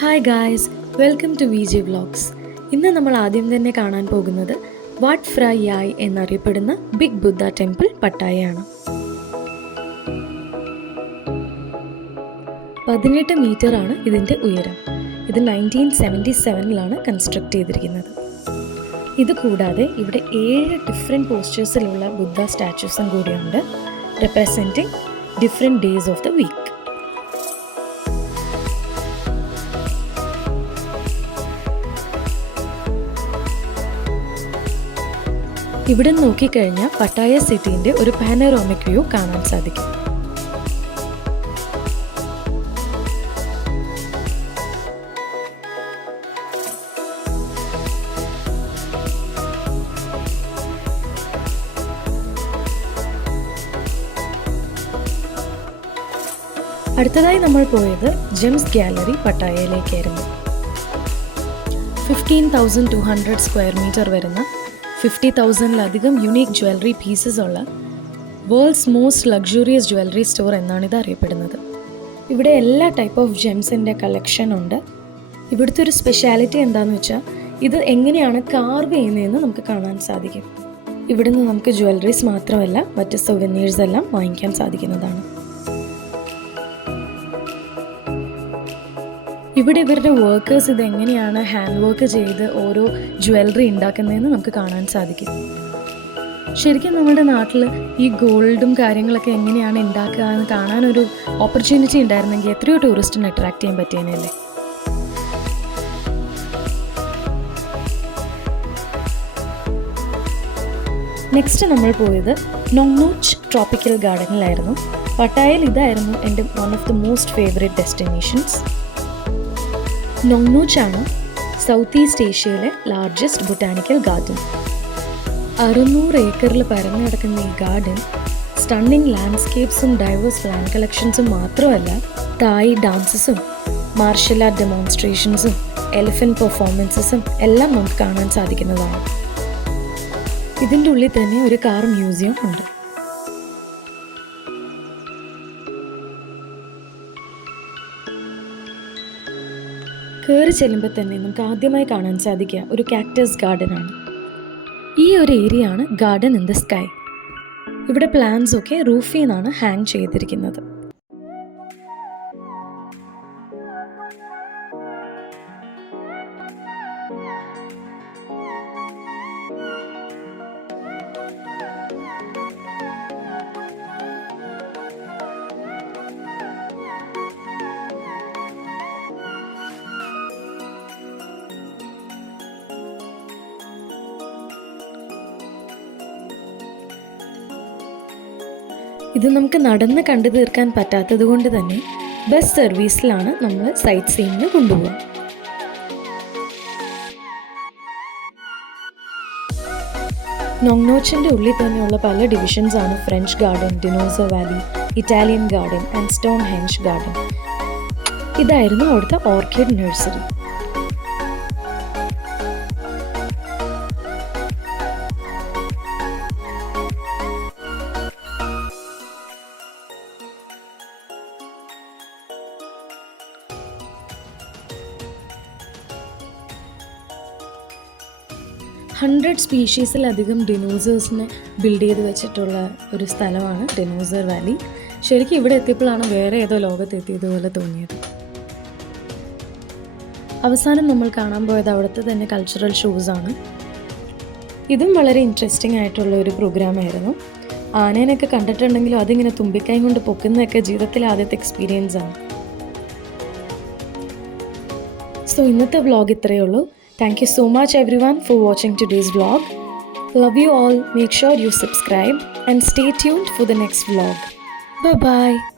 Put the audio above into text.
Hi guys, welcome to VJ vlogs. ഇന്ന് നമ്മൾ ആദ്യം തന്നെ കാണാൻ പോകുന്നത് വാട്ട് ഫ്രൈ യായ് എന്നറിയപ്പെടുന്ന ബിഗ് ബുദ്ധ ടെമ്പിൾ പട്ടായയാണ്. 18 മീറ്റർ ആണ് ഇതിൻ്റെ ഉയരം. ഇത് 1977 കൺസ്ട്രക്ട് ചെയ്തിരിക്കുന്നത്. ഇത് കൂടാതെ ഇവിടെ 7 ഡിഫറെൻറ്റ് പോസ്റ്റേഴ്സിലുള്ള ബുദ്ധ സ്റ്റാച്യൂസും കൂടിയുണ്ട്, representing different days of the week. ഇവിടെ നോക്കിക്കഴിഞ്ഞാൽ പട്ടായ സിറ്റിൻ്റെ ഒരു പാനറോമിക് വ്യൂ കാണാൻ സാധിക്കും. അടുത്തതായി നമ്മൾ പോയത് ജെംസ് ഗാലറി പട്ടായയിലേക്കായിരുന്നു. 15,200 സ്ക്വയർ മീറ്റർ വരുന്ന 50,000-ലധികം യുണീക്ക് ജ്വല്ലറി പീസസ് ഉള്ള worlds most luxurious jewellery store എന്നാണ് ഇത് അറിയപ്പെടുന്നത്. ഇവിടെ എല്ലാ ടൈപ്പ് ഓഫ് ജെംസിൻ്റെ കളക്ഷൻ ഉണ്ട്. ഇവിടുത്തെ ഒരു സ്പെഷ്യാലിറ്റി എന്താണെന്ന് വെച്ചാൽ ഇത് എങ്ങനെയാണ് കാർവ് ചെയ്യുന്നതെന്ന് നമുക്ക് കാണാൻ സാധിക്കും. ഇവിടുന്ന് നമുക്ക് ജ്വല്ലറീസ് മാത്രമല്ല മറ്റ് സൊവനീഴ്സ് എല്ലാം വാങ്ങിക്കാൻ സാധിക്കുന്നതാണ്. ഇവിടെ ഇവരുടെ വർക്കേഴ്സ് ഇതെങ്ങനെയാണ് ഹാൻഡ് വർക്ക് ചെയ്ത് ഓരോ ജ്വല്ലറി ഉണ്ടാക്കുന്നതെന്ന് നമുക്ക് കാണാൻ സാധിക്കും. ശരിക്കും നമ്മുടെ നാട്ടിൽ ഈ ഗോൾഡും കാര്യങ്ങളൊക്കെ എങ്ങനെയാണ് ഉണ്ടാക്കുക എന്ന് കാണാനൊരു ഓപ്പർച്യൂണിറ്റി ഉണ്ടായിരുന്നെങ്കിൽ എത്രയോ ടൂറിസ്റ്റിനെ അട്രാക്ട് ചെയ്യാൻ പറ്റിയേനല്ലേ. നെക്സ്റ്റ് നമ്മൾ പോയത് നോങ്നൂച്ച് ട്രോപ്പിക്കൽ ഗാർഡനിലായിരുന്നു. പട്ടായയിൽ ഇതായിരുന്നു എൻ്റെ one of the most favourite destinations. Nong Nooch ആണ് സൗത്ത് ഈസ്റ്റ് ഏഷ്യയിലെ ലാർജസ്റ്റ് ബൊട്ടാനിക്കൽ ഗാർഡൻ. 600 ഏക്കറിൽ പരന്നു കിടക്കുന്ന ഈ ഗാർഡൻ സ്റ്റണ്ണിങ് ലാൻഡ്സ്കേപ്സും ഡൈവേഴ്സ് പ്ലാന്റ് കളക്ഷൻസും മാത്രമല്ല തായ് ഡാൻസസും മാർഷൽ ആർട്ട് ഡെമോൺസ്ട്രേഷൻസും എലിഫൻറ്റ് പെർഫോമൻസസും എല്ലാം നമുക്ക് കാണാൻ സാധിക്കുന്നതാണ്. ഇതിൻ്റെ ഉള്ളിൽ തന്നെ ഒരു കാർ മ്യൂസിയം ഉണ്ട്. കയറി ചെല്ലുമ്പോൾ തന്നെ നമുക്ക് ആദ്യമായി കാണാൻ സാധിക്കുക ഒരു കാക്ടസ് ഗാർഡനാണ്. ഈ ഒരു ഏരിയ ആണ് ഗാർഡൻ ഇൻ ദ സ്കൈ. ഇവിടെ പ്ലാന്റ്സ് ഒക്കെ റൂഫിൽ നിന്നാണ് ഹാങ് ചെയ്തിരിക്കുന്നത്. ഇത് നമുക്ക് നടന്ന് കണ്ടു തീർക്കാൻ പറ്റാത്തത് കൊണ്ട് തന്നെ ബസ് സർവീസിലാണ് നമ്മൾ സൈറ്റ് സീയിങ്ങിന് കൊണ്ടുപോകുക. നോങ്നോച്ചിൻ്റെ ഉള്ളിൽ തന്നെയുള്ള പല ഡിവിഷൻസ് ആണ് French garden, dinosaur valley, Italian garden and Stonehenge garden. ഇതായിരുന്നു അവിടുത്തെ ഓർക്കിഡ് നഴ്സറി. സ്പീഷീസിലധികം ഡിനോസേഴ്സിനെ ബിൽഡ് ചെയ്ത് വെച്ചിട്ടുള്ള ഒരു സ്ഥലമാണ് ഡിനോസർ വാലി. ശരിക്കും ഇവിടെ എത്തിയപ്പോഴാണ് വേറെ ഏതോ ലോകത്തെത്തിയതുപോലെ തോന്നിയത്. അവസാനം നമ്മൾ കാണാൻ പോയത് അവിടുത്തെ തന്നെ കൾച്ചറൽ ഷോസാണ്. ഇതും വളരെ ഇൻട്രസ്റ്റിംഗ് ആയിട്ടുള്ള ഒരു പ്രോഗ്രാമായിരുന്നു. ആനേനൊക്കെ കണ്ടിട്ടുണ്ടെങ്കിലും അതിങ്ങനെ തുമ്പിക്കൈ കൊണ്ട് പൊക്കുന്നതൊക്കെ ജീവിതത്തിലെ ആദ്യത്തെ എക്സ്പീരിയൻസ് ആണ്. സോ ഇന്നത്തെ വ്ളോഗ് ഇത്രയേ ഉള്ളൂ. Thank you so much everyone for watching today's vlog. Love you all. Make sure you subscribe and stay tuned for the next vlog. Bye bye.